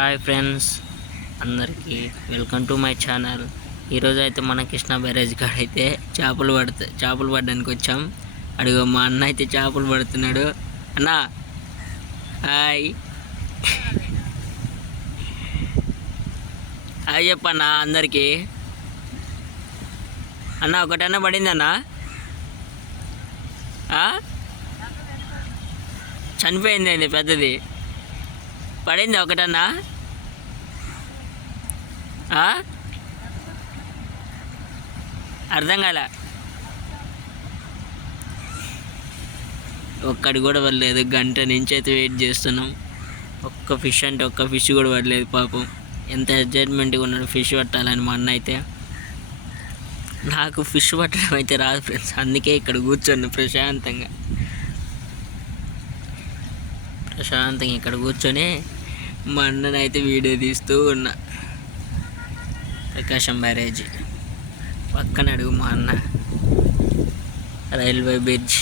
Hi friends, అందరికీ welcome to my channel. ఈరోజు అయితే మన కృష్ణా బ్యారేజ్ కాడ అయితే చేపలు పడడానికి వచ్చాం. అడిగో మా అన్న అయితే చేపలు పడుతున్నాడు. అన్న హాయ్ హాయ్ చెప్పన్నా అందరికీ. అన్న ఒకటన్నా పడిందన్నా? చనిపోయింది అండి పెద్దది. పడింది ఒకటన్నా? అర్థం కాల. ఒక్కడి కూడా పడలేదు. గంట నుంచి అయితే వెయిట్ చేస్తున్నాం. ఒక్క ఫిష్ అంటే ఒక్క ఫిష్ కూడా పడలేదు. పాపం ఎంత ఎగ్జైట్మెంట్గా ఉన్నాడు ఫిష్ పట్టాలని మా అన్న అయితే. నాకు ఫిష్ పట్టడం అయితే రాదు ఫ్రెండ్స్, అందుకే ఇక్కడ కూర్చోండి ప్రశాంతంగా ఇక్కడ కూర్చొని మా అన్నని అయితే వీడియో తీస్తూ ఉన్నా. ప్రకాశం బ్యారేజ్ పక్కన అడుగు మా అన్న రైల్వే బ్రిడ్జ్.